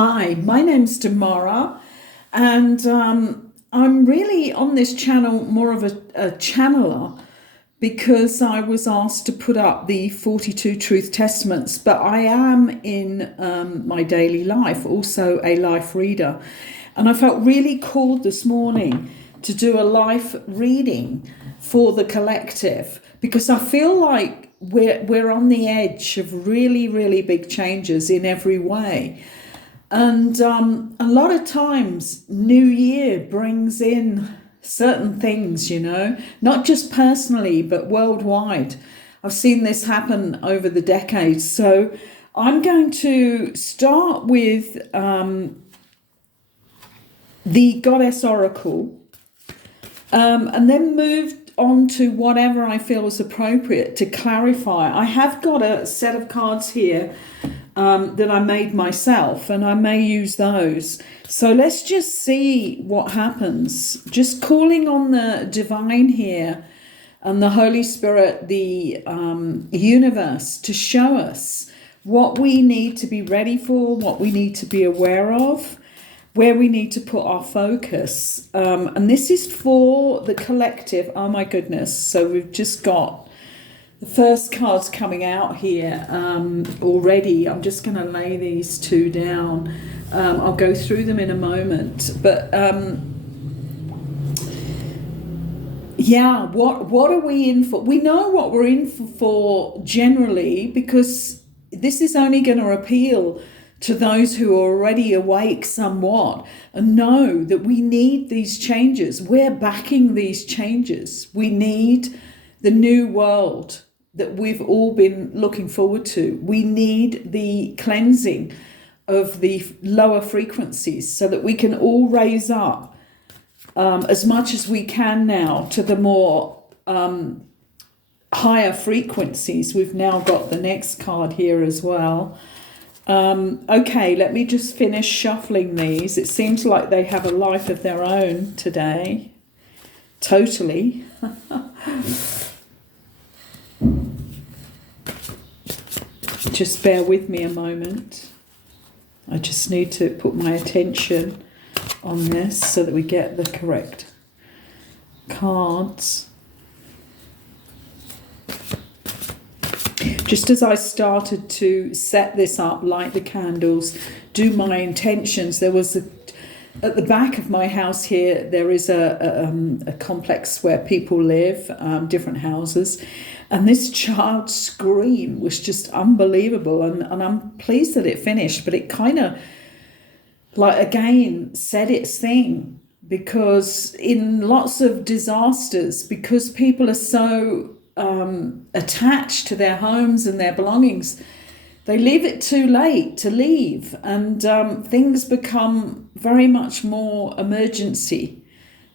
Hi, my name's Demara, and I'm really on this channel more of a channeler because I was asked to put up the 42 Truth Testaments, but I am in my daily life also a life reader. And I felt really called this morning to do a life reading for the collective because I feel like we're on the edge of really, really big changes in every way. And a lot of times, New Year brings in certain things, not just personally, but worldwide. I've seen this happen over the decades. So I'm going to start with the Goddess Oracle and then move on to whatever I feel is appropriate to clarify. I have got a set of cards here that I made myself, and I may use those. So let's just see what happens. Just calling on the divine here and the Holy Spirit, the universe, to show us what we need to be ready for, what we need to be aware of, where we need to put our focus. And this is for the collective. Oh my goodness. So we've just got the first card's coming out here already. I'm just going to lay these two down. I'll go through them in a moment. But yeah, what are we in for? We know what we're in for generally because this is only going to appeal to those who are already awake somewhat and know that we need these changes. We're backing these changes. We need the new world that we've all been looking forward to. We need the cleansing of the lower frequencies so that we can all raise up as much as we can now to the more higher frequencies. We've now got the next card here as well. Okay, let me just finish shuffling these. It seems like they have a life of their own today. Totally. Just bear with me a moment. I just need to put my attention on this so that we get the correct cards. Just as I started to set this up, light the candles, do my intentions, there was at the back of my house here, there is a complex where people live, different houses. And this child's scream was just unbelievable. And I'm pleased that it finished, but it kind of, again, said its thing. Because in lots of disasters, because people are so attached to their homes and their belongings, they leave it too late to leave. And things become very much more emergency.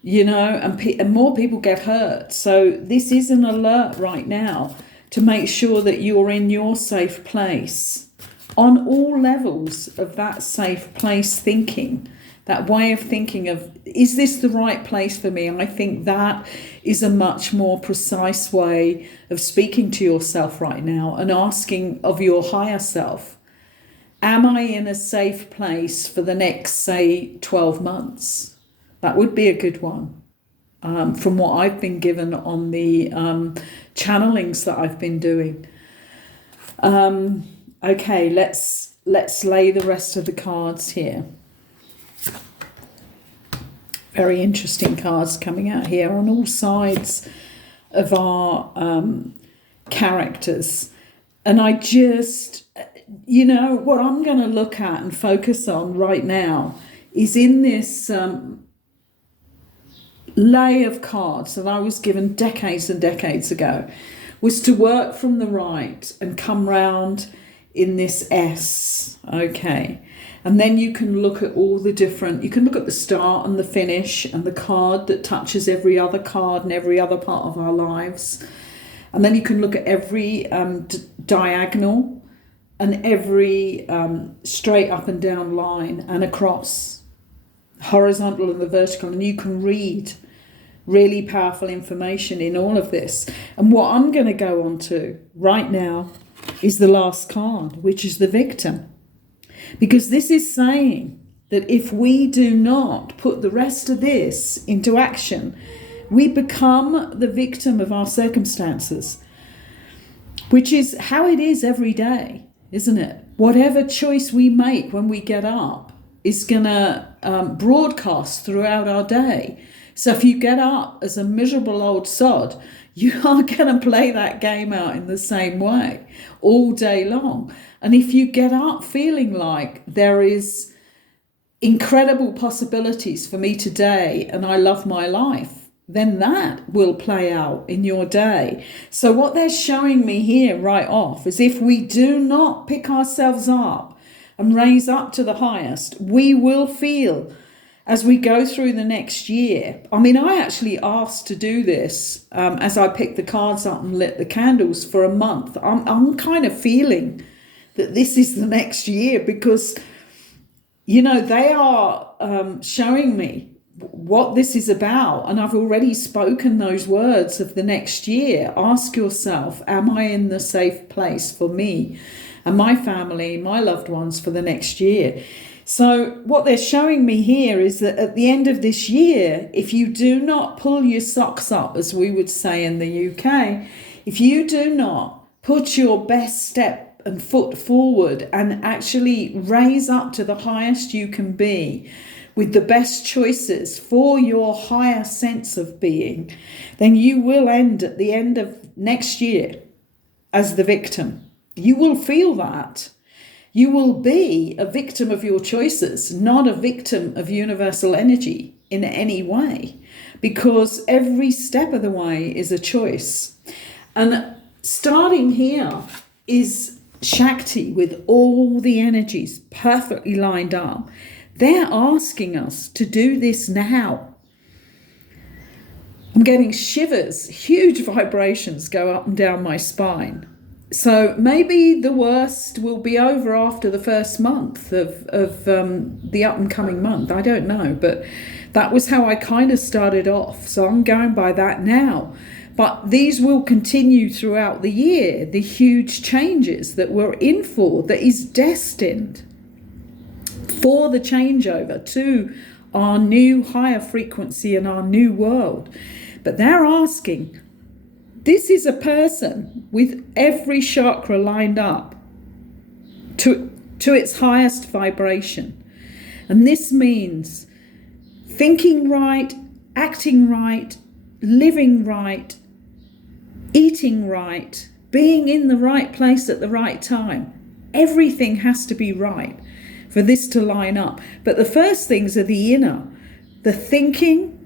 And more people get hurt. So this is an alert right now to make sure that you're in your safe place on all levels of that safe place thinking, that way of thinking of, is this the right place for me? And I think that is a much more precise way of speaking to yourself right now and asking of your higher self, am I in a safe place for the next, say, 12 months? That would be a good one from what I've been given on the channelings that I've been doing. Okay, let's lay the rest of the cards here. Very interesting cards coming out here on all sides of our characters. And I just, what I'm going to look at and focus on right now is in this lay of cards that I was given decades and decades ago, was to work from the right and come round in this S. Okay. And then you can look at all the different, you can look at the start and the finish and the card that touches every other card and every other part of our lives. And then you can look at every diagonal and every straight up and down line and across, horizontal and the vertical, and you can read really powerful information in all of this. And what I'm going to go on to right now is the last card, which is the victim. Because this is saying that if we do not put the rest of this into action, we become the victim of our circumstances, which is how it is every day, isn't it? Whatever choice we make when we get up is going to broadcast throughout our day. So if you get up as a miserable old sod, you are going to play that game out in the same way all day long. And if you get up feeling like there is incredible possibilities for me today and I love my life, then that will play out in your day. So what they're showing me here right off is if we do not pick ourselves up and raise up to the highest, we will feel as we go through the next year. I mean, I actually asked to do this as I picked the cards up and lit the candles for a month. I'm kind of feeling that this is the next year because, you know, they are showing me what this is about. And I've already spoken those words of the next year. Ask yourself, am I in the safe place for me and my family, my loved ones for the next year? So what they're showing me here is that at the end of this year, if you do not pull your socks up, as we would say in the UK, if you do not put your best step and foot forward and actually raise up to the highest you can be with the best choices for your higher sense of being, then you will end at the end of next year as the victim. You will feel that. You will be a victim of your choices, not a victim of universal energy in any way, because every step of the way is a choice. And starting here is Shakti with all the energies perfectly lined up. They're asking us to do this now. I'm getting shivers, huge vibrations go up and down my spine. So maybe the worst will be over after the first month of the up and coming month. I don't know, but that was how I kind of started off. So I'm going by that now. But these will continue throughout the year, the huge changes that we're in for, that is destined for the changeover to our new higher frequency and our new world. But they're asking, this is a person with every chakra lined up to its highest vibration. And this means thinking right, acting right, living right, eating right, being in the right place at the right time. Everything has to be right for this to line up. But the first things are the inner, the thinking,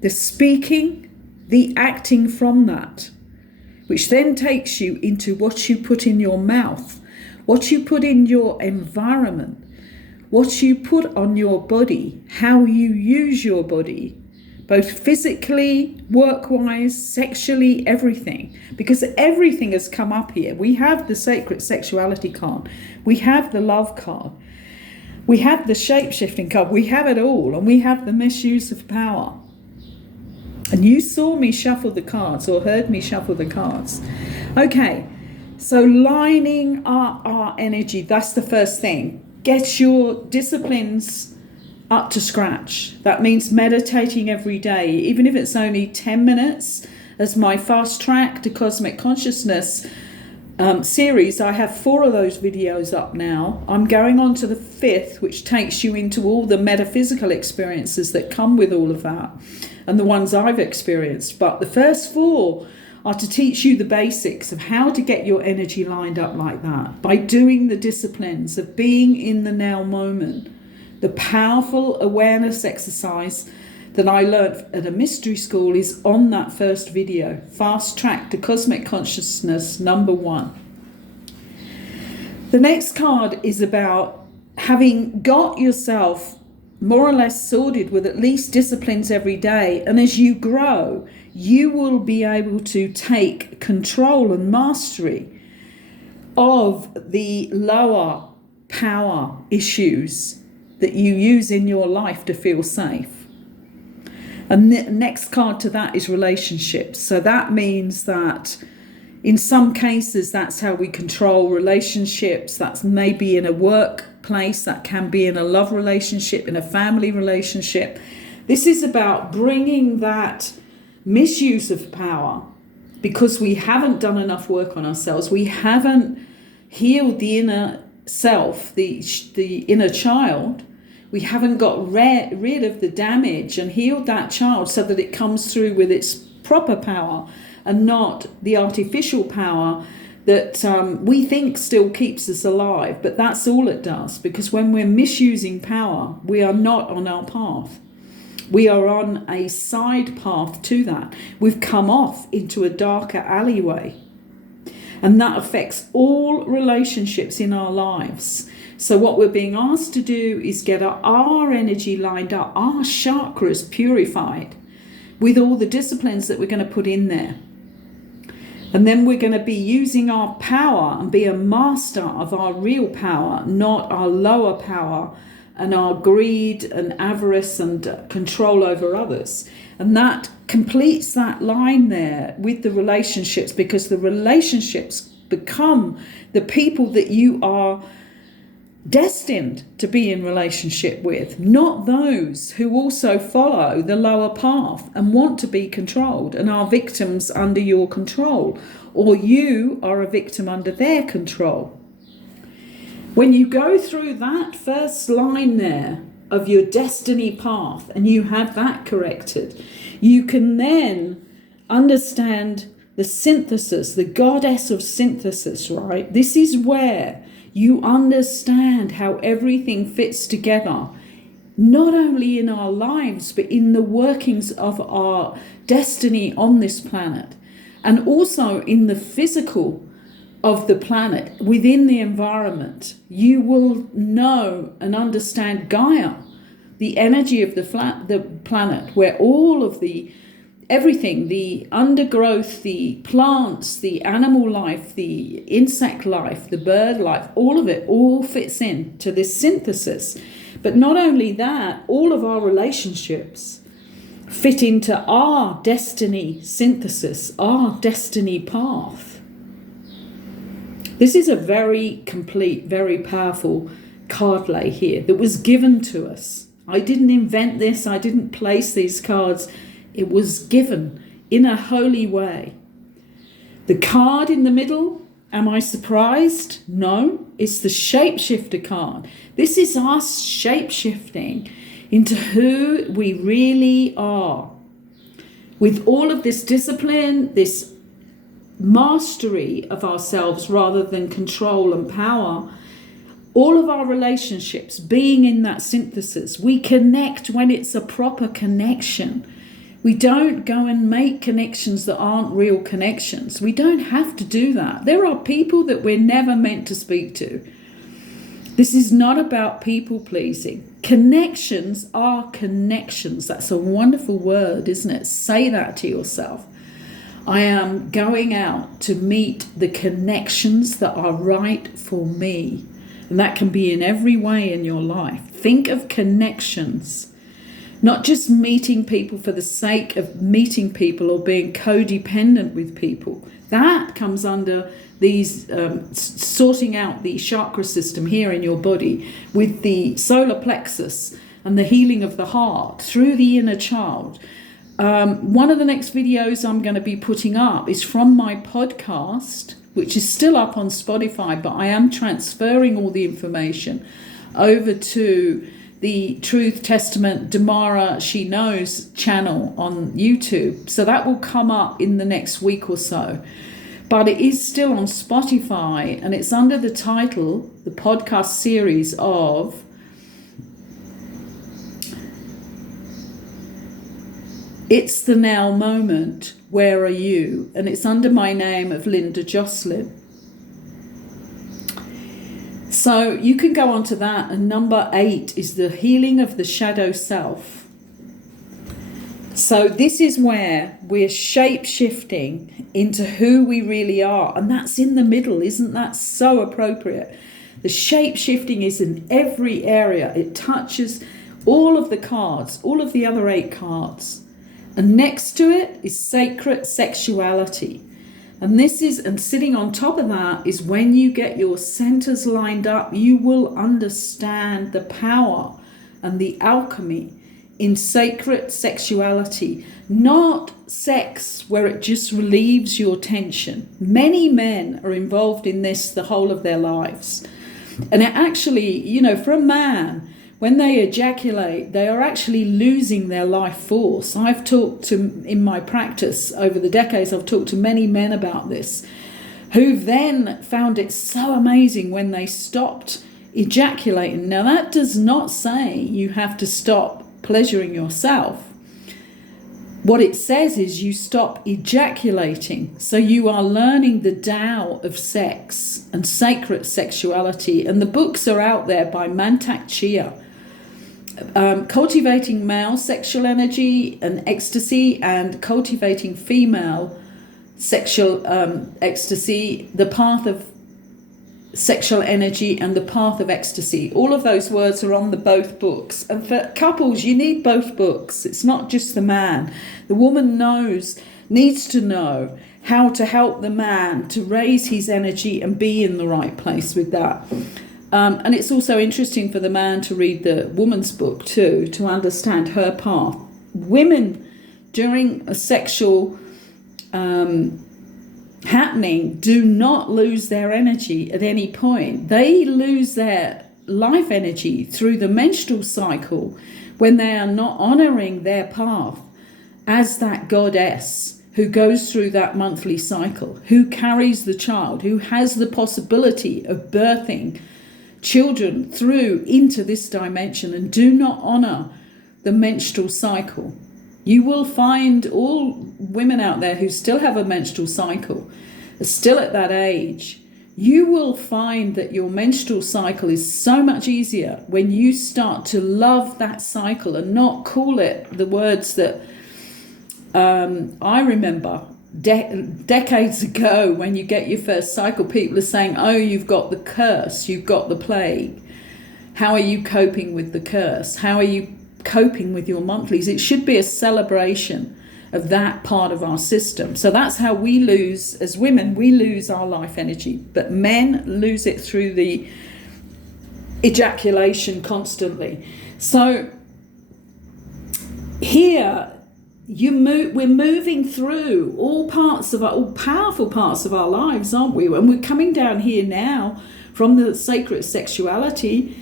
the speaking, the acting from that, which then takes you into what you put in your mouth, what you put in your environment, what you put on your body, how you use your body, both physically, work-wise, sexually, everything. Because everything has come up here. We have the sacred sexuality card. We have the love card. We have the shape-shifting card. We have it all. And we have the misuse of power. And you saw me shuffle the cards or heard me shuffle the cards. Okay, so lining up our energy, that's the first thing. Get your disciplines up to scratch. That means meditating every day, even if it's only 10 minutes. As my fast track to cosmic consciousness series, I have 4 of those videos up now. I'm going on to the 5th, which takes you into all the metaphysical experiences that come with all of that and the ones I've experienced. But the first 4 are to teach you the basics of how to get your energy lined up like that by doing the disciplines of being in the now moment. The powerful awareness exercise that I learned at a mystery school is on that first video, Fast Track to Cosmic Consciousness #1. The next card is about having got yourself more or less sorted with at least disciplines every day. And as you grow, you will be able to take control and mastery of the lower power issues that you use in your life to feel safe. And the next card to that is relationships. So that means that in some cases, that's how we control relationships. That's maybe in a work place. That can be in a love relationship, in a family relationship. This is about bringing that misuse of power, because we haven't done enough work on ourselves. We haven't healed the inner self, the inner child. We haven't got rid of the damage and healed that child so that it comes through with its proper power and not the artificial power that we think still keeps us alive. But that's all it does, because when we're misusing power, we are not on our path. We are on a side path to that. We've come off into a darker alleyway. And that affects all relationships in our lives. So what we're being asked to do is get our energy lined up, our chakras purified with all the disciplines that we're going to put in there. And then we're going to be using our power and be a master of our real power, not our lower power and our greed and avarice and control over others. And that completes that line there with the relationships, because the relationships become the people that you are destined to be in relationship with, not those who also follow the lower path and want to be controlled and are victims under your control, or you are a victim under their control. When you go through that first line there of your destiny path and you have that corrected, you can then understand the synthesis, the goddess of synthesis, right? This is where you understand how everything fits together, not only in our lives, but in the workings of our destiny on this planet, and also in the physical of the planet, within the environment. You will know and understand Gaia, the energy of the planet, where all of everything, the undergrowth, the plants, the animal life, the insect life, the bird life, all of it all fits in to this synthesis. But not only that, all of our relationships fit into our destiny synthesis, our destiny path. This is a very complete, very powerful card lay here that was given to us. I didn't invent this. I didn't place these cards. It was given in a holy way. The card in the middle, am I surprised? No, it's the shapeshifter card. This is us shapeshifting into who we really are. With all of this discipline, this mastery of ourselves rather than control and power, all of our relationships being in that synthesis, we connect when it's a proper connection. We don't go and make connections that aren't real connections. We don't have to do that. There are people that we're never meant to speak to. This is not about people pleasing. Connections are connections. That's a wonderful word, isn't it? Say that to yourself. I am going out to meet the connections that are right for me. And that can be in every way in your life. Think of connections, not just meeting people for the sake of meeting people or being codependent with people. That comes under these sorting out the chakra system here in your body with the solar plexus and the healing of the heart through the inner child. One of the next videos I'm going to be putting up is from my podcast, which is still up on Spotify, but I am transferring all the information over to the Truth Testament Demara She Knows channel on YouTube. So that will come up in the next week or so. But it is still on Spotify, and it's under the title, the podcast series of It's the Now Moment, Where Are You? And it's under my name of Linda Jocelyn. So you can go on to that. And number 8 is the healing of the shadow self. So this is where we're shape-shifting into who we really are. And that's in the middle. Isn't that so appropriate? The shape-shifting is in every area. It touches all of the cards, all of the other 8 cards. And next to it is sacred sexuality. And sitting on top of that is when you get your centers lined up, you will understand the power and the alchemy in sacred sexuality, not sex where it just relieves your tension. Many men are involved in this the whole of their lives. And it actually, for a man, when they ejaculate, they are actually losing their life force. In my practice over the decades, I've talked to many men about this, who've then found it so amazing when they stopped ejaculating. Now, that does not say you have to stop pleasuring yourself. What it says is you stop ejaculating. So you are learning the Tao of sex and sacred sexuality. And the books are out there by Mantak Chia. Cultivating Male Sexual Energy and Ecstasy, and Cultivating Female Sexual Ecstasy, The Path of Sexual Energy and The Path of Ecstasy. All of those words are on the both books. And for couples, you need both books. It's not just the man. The woman needs to know how to help the man to raise his energy and be in the right place with that. And it's also interesting for the man to read the woman's book too, to understand her path. Women during a sexual happening do not lose their energy at any point. They lose their life energy through the menstrual cycle when they are not honoring their path as that goddess who goes through that monthly cycle, who carries the child, who has the possibility of birthing children through into this dimension, and do not honor the menstrual cycle. You will find all women out there who still have a menstrual cycle, are still at that age. You will find that your menstrual cycle is so much easier when you start to love that cycle and not call it the words that I remember decades ago. When you get your first cycle, people are saying, oh, you've got the curse, you've got the plague. How are you coping with the curse? How are you coping with your monthlies? It should be a celebration of that part of our system. So that's how we lose, as women, we lose our life energy, but men lose it through the ejaculation constantly. So here we're moving through all powerful parts of our lives, aren't we? And we're coming down here now from the sacred sexuality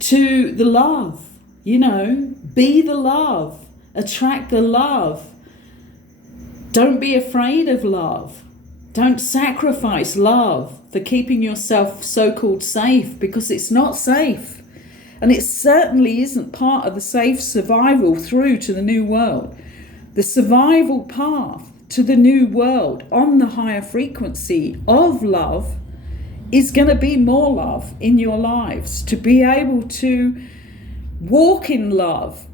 to the love. Be the love, attract the love. Don't be afraid of love. Don't sacrifice love for keeping yourself so-called safe, because it's not safe. And it certainly isn't part of the safe survival through to the new world. The survival path to the new world on the higher frequency of love is going to be more love in your lives, to be able to walk in love,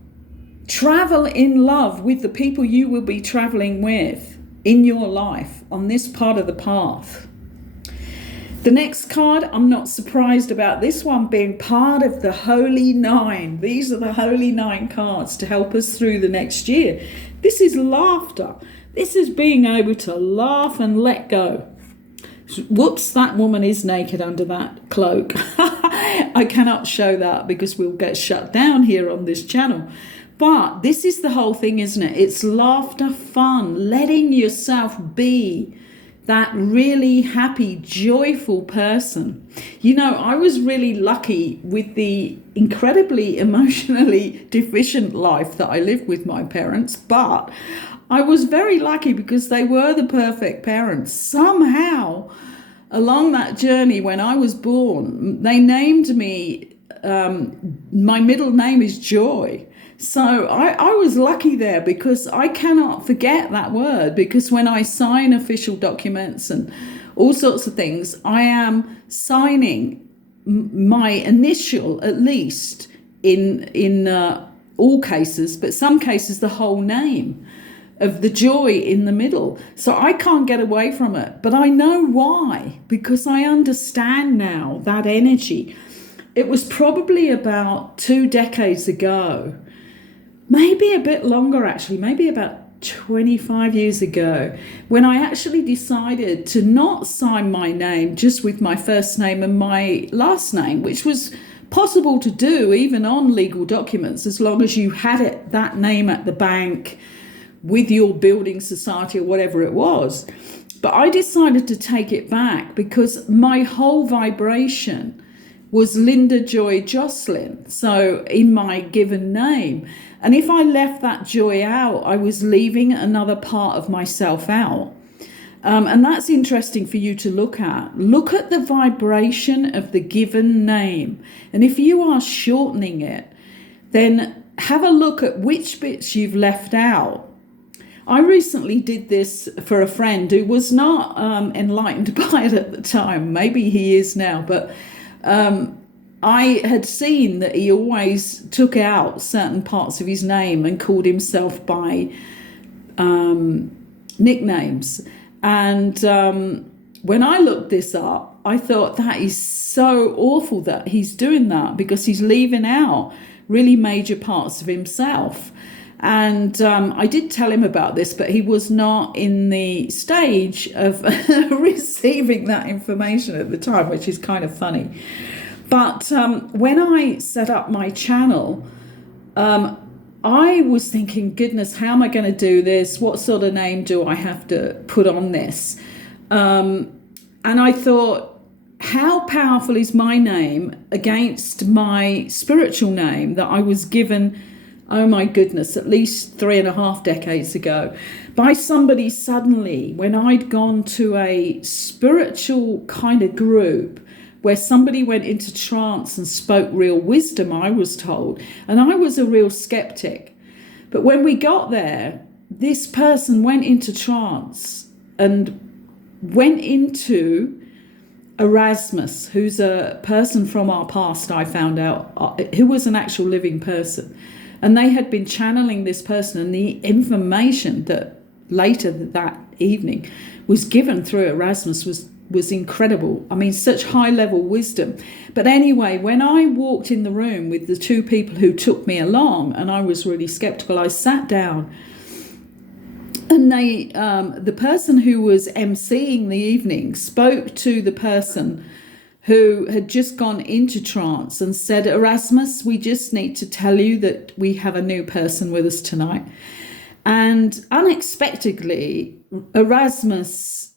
travel in love with the people you will be traveling with in your life on this part of the path. The next card, I'm not surprised about this one being part of the Holy Nine. These are the Holy Nine cards to help us through the next year. This is laughter. This is being able to laugh and let go. Whoops, that woman is naked under that cloak. I cannot show that because we'll get shut down here on this channel. But this is the whole thing, isn't it? It's laughter, fun, letting yourself be that really happy, joyful person. I was really lucky with the incredibly emotionally deficient life that I lived with my parents, but I was very lucky because they were the perfect parents. Somehow, along that journey when I was born, they named me, my middle name is Joy. So I was lucky there, because I cannot forget that word, because when I sign official documents and all sorts of things, I am signing my initial, at least in all cases, but some cases the whole name of the joy in the middle. So I can't get away from it, but I know why, because I understand now that energy. It was probably about 2 decades ago, maybe a bit longer actually, maybe about 25 years ago, when I actually decided to not sign my name just with my first name and my last name, which was possible to do even on legal documents, as long as you had that name at the bank with your building society or whatever it was. But I decided to take it back because my whole vibration was Linda Joy Jocelyn, so in my given name. And if I left that joy out, I was leaving another part of myself out. And that's interesting for you to look at. Look at the vibration of the given name. And if you are shortening it, then have a look at which bits you've left out. I recently did this for a friend who was not enlightened by it at the time. Maybe he is now, but I had seen that he always took out certain parts of his name and called himself by nicknames. And when I looked this up, I thought that is so awful that he's doing that, because he's leaving out really major parts of himself. And I did tell him about this, but he was not in the stage of receiving that information at the time, which is kind of funny. But when I set up my channel, I was thinking, goodness, how am I going to do this? What sort of name do I have to put on this? And I thought, how powerful is my name against my spiritual name that I was given, oh my goodness, at least 3.5 decades ago, by somebody suddenly, when I'd gone to a spiritual kind of group where somebody went into trance and spoke real wisdom, I was told, and I was a real skeptic. But when we got there, this person went into trance and went into Erasmus, who's a person from our past, I found out, who was an actual living person. And they had been channeling this person, and the information that later that evening was given through Erasmus was incredible. I mean, such high level wisdom. But anyway, when I walked in the room with the two people who took me along, and I was really skeptical, I sat down, and the person who was emceeing the evening spoke to the person who had just gone into trance and said, Erasmus, we just need to tell you that we have a new person with us tonight. And unexpectedly, Erasmus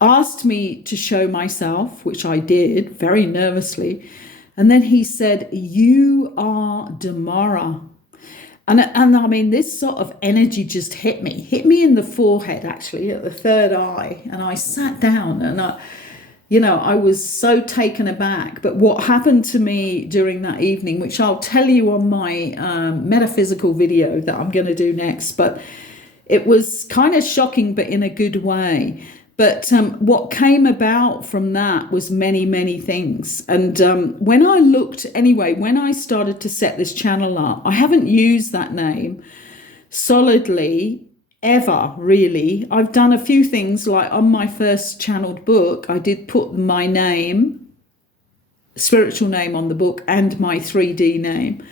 asked me to show myself, which I did very nervously. And then he said, you are Demara. And I mean, this sort of energy just hit me in the forehead, actually, at the third eye. And I sat down and I was so taken aback. But what happened to me during that evening, which I'll tell you on my metaphysical video that I'm going to do next, but it was kind of shocking, but in a good way. But what came about from that was many, many things. And when I started to set this channel up, I haven't used that name solidly ever, really. I've done a few things, like on my first channeled book, I did put my name, spiritual name on the book, and my 3D name.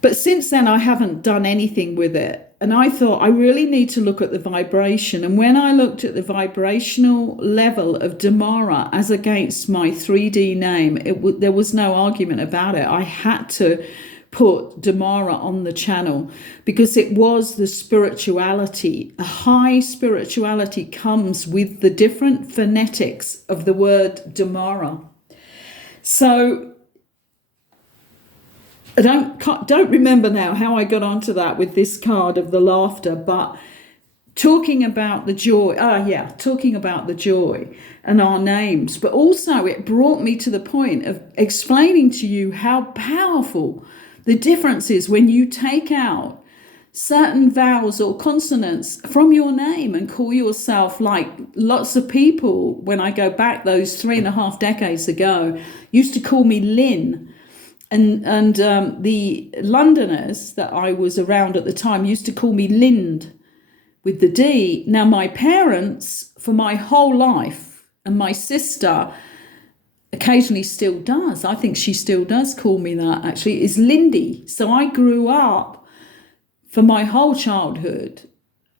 But since then, I haven't done anything with it. And I thought, I really need to look at the vibration. And when I looked at the vibrational level of Demara as against my 3D name, there was no argument about it. I had to put Demara on the channel because it was the spirituality. A high spirituality comes with the different phonetics of the word Demara. So I don't remember now how I got onto that with this card of the laughter, but talking about the joy, talking about the joy and our names, but also it brought me to the point of explaining to you how powerful the difference is when you take out certain vowels or consonants from your name and call yourself, like lots of people, when I go back those 3.5 decades ago, used to call me Lynn. And the Londoners that I was around at the time used to call me Lind with the D. Now, my parents, for my whole life, and my sister occasionally still does, I think she still does call me that, actually, is Lindy. So I grew up for my whole childhood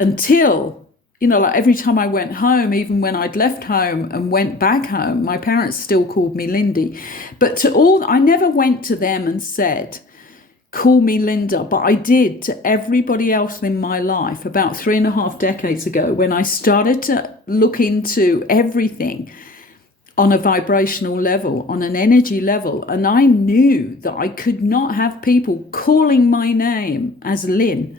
until, like every time I went home, even when I'd left home and went back home, my parents still called me Lindy. But I never went to them and said, call me Linda, but I did to everybody else in my life about 3.5 decades ago when I started to look into everything on a vibrational level, on an energy level. And I knew that I could not have people calling my name as Lynn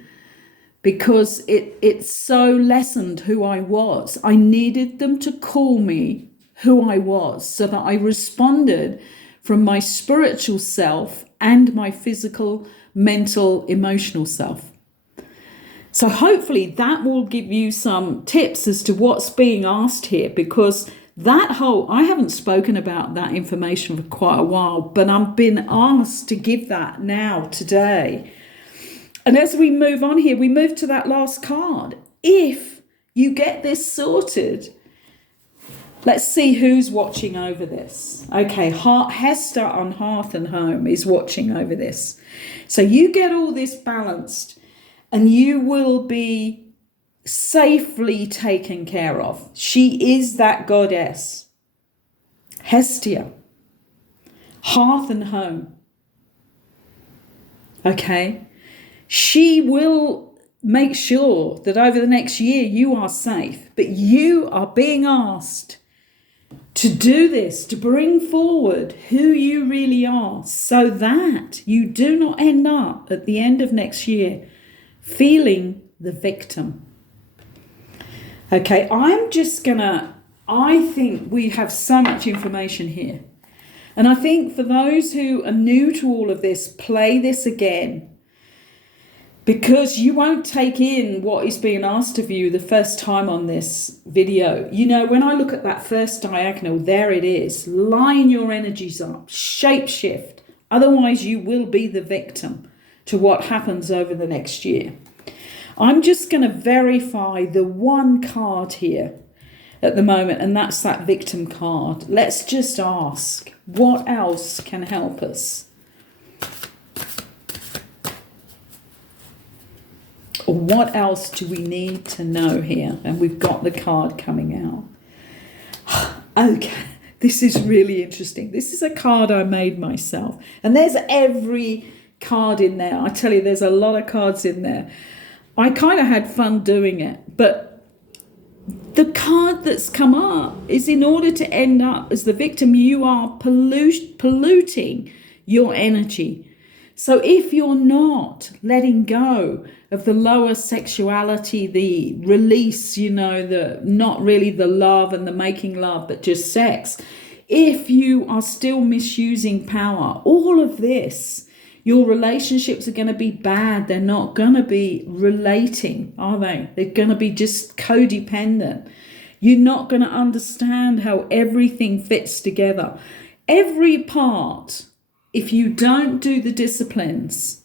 because it so lessened who I was. I needed them to call me who I was so that I responded from my spiritual self and my physical, mental, emotional self. So hopefully that will give you some tips as to what's being asked here, because I haven't spoken about that information for quite a while, but I've been asked to give that now today. And as we move on here, we move to that last card. If you get this sorted, let's see who's watching over this. Okay, Hester on Hearth and Home is watching over this. So you get all this balanced and you will be safely taken care of. She is that goddess. Hestia. Hearth and Home. Okay. She will make sure that over the next year you are safe, but you are being asked to do this, to bring forward who you really are so that you do not end up at the end of next year feeling the victim. Okay, I think we have so much information here. And I think for those who are new to all of this, play this again, because you won't take in what is being asked of you the first time on this video. When I look at that first diagonal, there it is. Line your energies up, shape shift. Otherwise, you will be the victim to what happens over the next year. I'm just going to verify the one card here at the moment, and that's that victim card. Let's just ask, what else can help us? Or what else do we need to know here? And we've got the card coming out. Okay, this is really interesting. This is a card I made myself. And there's every card in there. I tell you, there's a lot of cards in there. I kind of had fun doing it. But the card that's come up is, in order to end up as the victim, you are polluting your energy. So if you're not letting go of the lower sexuality, the release, the not really the love and the making love, but just sex, if you are still misusing power, all of this, your relationships are going to be bad. They're not going to be relating, are they? They're going to be just codependent. You're not going to understand how everything fits together. Every part. If you don't do the disciplines,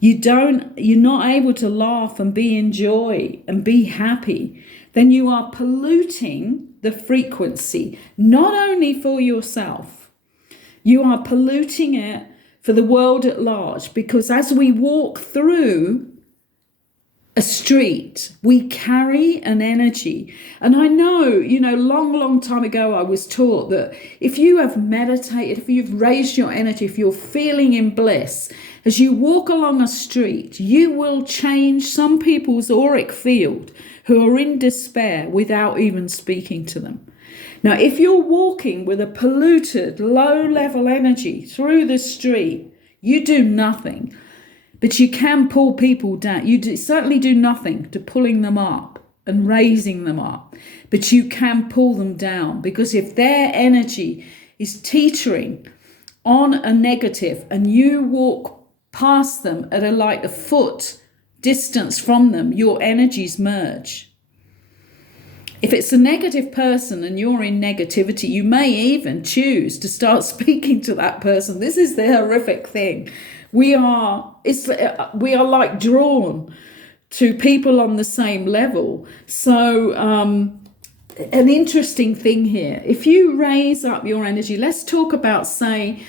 you're not able to laugh and be in joy and be happy, then you are polluting the frequency, not only for yourself, you are polluting it for the world at large. Because as we walk through a street, we carry an energy. And I know, long time ago, I was taught that if you have meditated, if you've raised your energy, if you're feeling in bliss, as you walk along a street, you will change some people's auric field who are in despair without even speaking to them. Now, if you're walking with a polluted, low-level energy through the street, you do nothing. But you can pull people down. Certainly do nothing to pulling them up and raising them up. But you can pull them down, because if their energy is teetering on a negative and you walk past them at a foot distance from them, your energies merge. If it's a negative person and you're in negativity, you may even choose to start speaking to that person. This is the horrific thing. We are like drawn to people on the same level. So an interesting thing here, if you raise up your energy, let's talk about, say,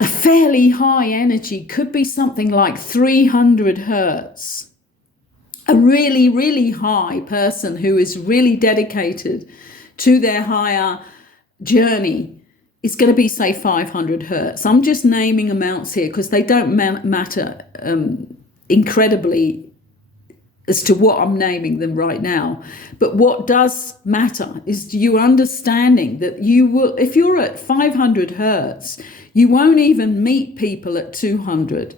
a fairly high energy, could be something like 300 hertz. A really, really high person who is really dedicated to their higher journey is going to be, say, 500 hertz. I'm just naming amounts here because they don't matter incredibly as to what I'm naming them right now. But what does matter is you understanding that you will, if you're at 500 hertz, you won't even meet people at 200.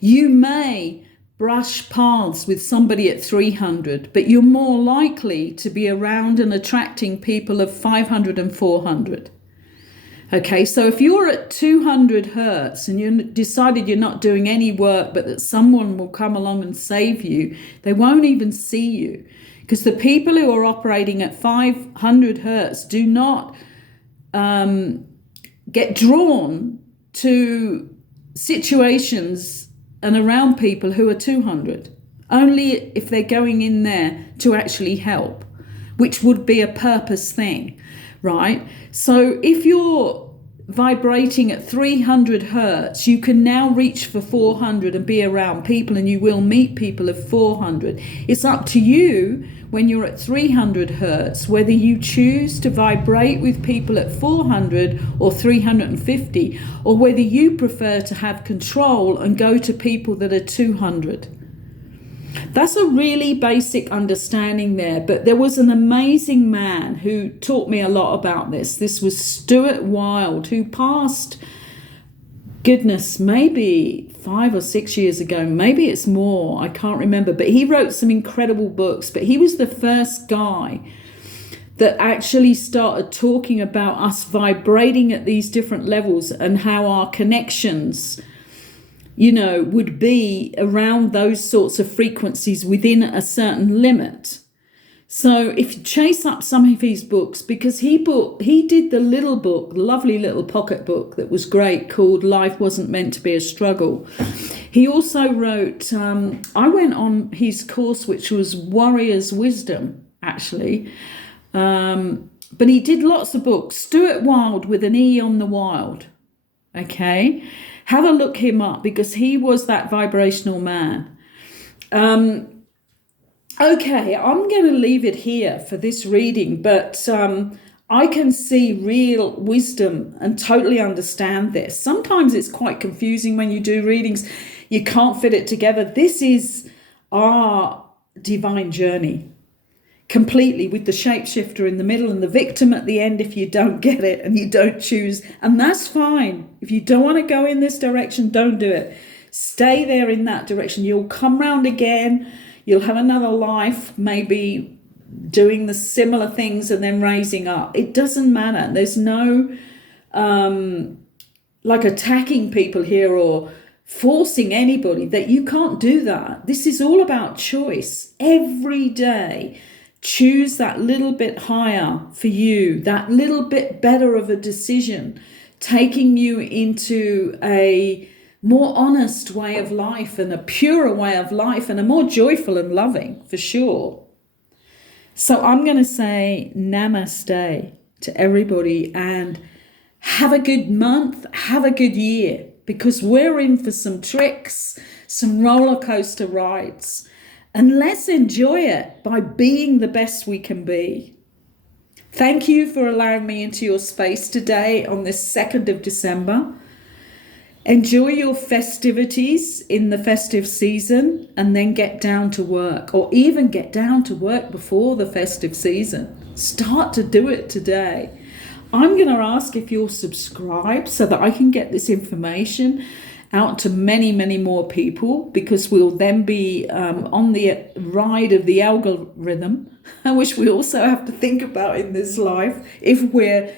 You may brush paths with somebody at 300, but you're more likely to be around and attracting people of 500 and 400. Okay, so if you're at 200 hertz and you decided you're not doing any work, but that someone will come along and save you, they won't even see you. Because the people who are operating at 500 hertz do not get drawn to situations and around people who are 200. Only if they're going in there to actually help, which would be a purpose thing. Right? So if you're vibrating at 300 hertz, you can now reach for 400 and be around people, and you will meet people of 400. It's up to you when you're at 300 hertz, whether you choose to vibrate with people at 400 or 350, or whether you prefer to have control and go to people that are 200. That's a really basic understanding there, but there was an amazing man who taught me a lot about this. This was Stuart Wilde, who passed, goodness, maybe 5 or 6 years ago, maybe it's more, I can't remember, but he wrote some incredible books. But he was the first guy that actually started talking about us vibrating at these different levels and how our connections, you know, would be around those sorts of frequencies within a certain limit. So if you chase up some of his books, because he did the little book, lovely little pocket book that was great, called Life Wasn't Meant to Be a Struggle. He also wrote, I went on his course, which was Warrior's Wisdom, actually. But he did lots of books. Stuart Wilde, with an E on the wild. Okay. Have a look him up, because he was that vibrational man. Okay, I'm going to leave it here for this reading, but I can see real wisdom and totally understand this. Sometimes it's quite confusing when you do readings. You can't fit it together. This is our divine journey, completely, with the shapeshifter in the middle and the victim at the end if you don't get it and you don't choose. And that's fine. If you don't want to go in this direction, don't do it. Stay there in that direction. You'll come round again. You'll have another life, maybe doing the similar things and then raising up. It doesn't matter. There's no like attacking people here or forcing anybody. That you can't do that. This is all about choice. Every day, choose that little bit higher for you, that little bit better of a decision, taking you into a more honest way of life and a purer way of life and a more joyful and loving, for sure. So I'm going to say namaste to everybody and have a good month, have a good year, because we're in for some tricks, some roller coaster rides, and let's enjoy it by being the best we can be. Thank you for allowing me into your space today on this 2nd of December. Enjoy your festivities in the festive season and then get down to work, or even get down to work before the festive season. Start to do it today. I'm going to ask if you'll subscribe so that I can get this information out to many, many more people, because we'll then be on the ride of the algorithm, which we also have to think about in this life if we're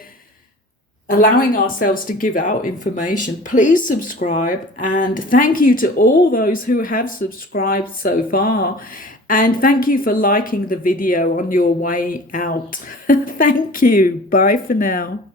allowing ourselves to give out information. Please subscribe, and thank you to all those who have subscribed so far, and thank you for liking the video on your way out. Thank you. Bye for now.